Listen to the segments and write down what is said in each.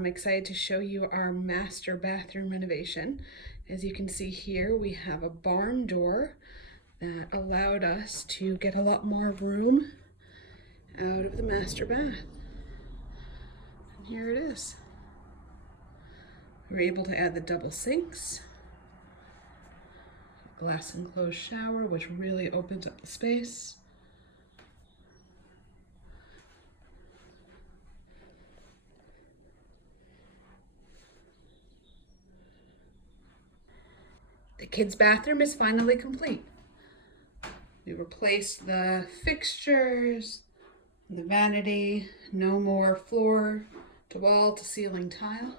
I'm excited to show you our master bathroom renovation. As you can see here, we have a barn door that allowed us to get a lot more room out of the master bath. And here it is. We were able to add the double sinks, glass enclosed shower, which really opens up the space. The kids' bathroom is finally complete. We replaced the fixtures, the vanity, no more floor to wall to ceiling tile.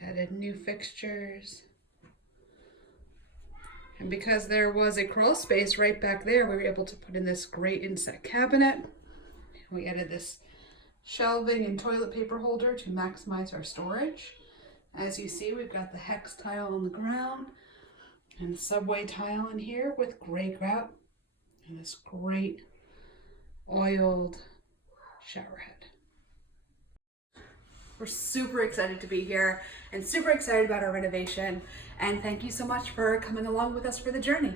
Added new fixtures. And because there was a crawl space right back there, we were able to put in this great inset cabinet. We added this shelving and toilet paper holder to maximize our storage. As you see, we've got the hex tile on the ground and the subway tile in here with gray grout and this great oiled shower head. We're super excited to be here and super excited about our renovation. And thank you so much for coming along with us for the journey.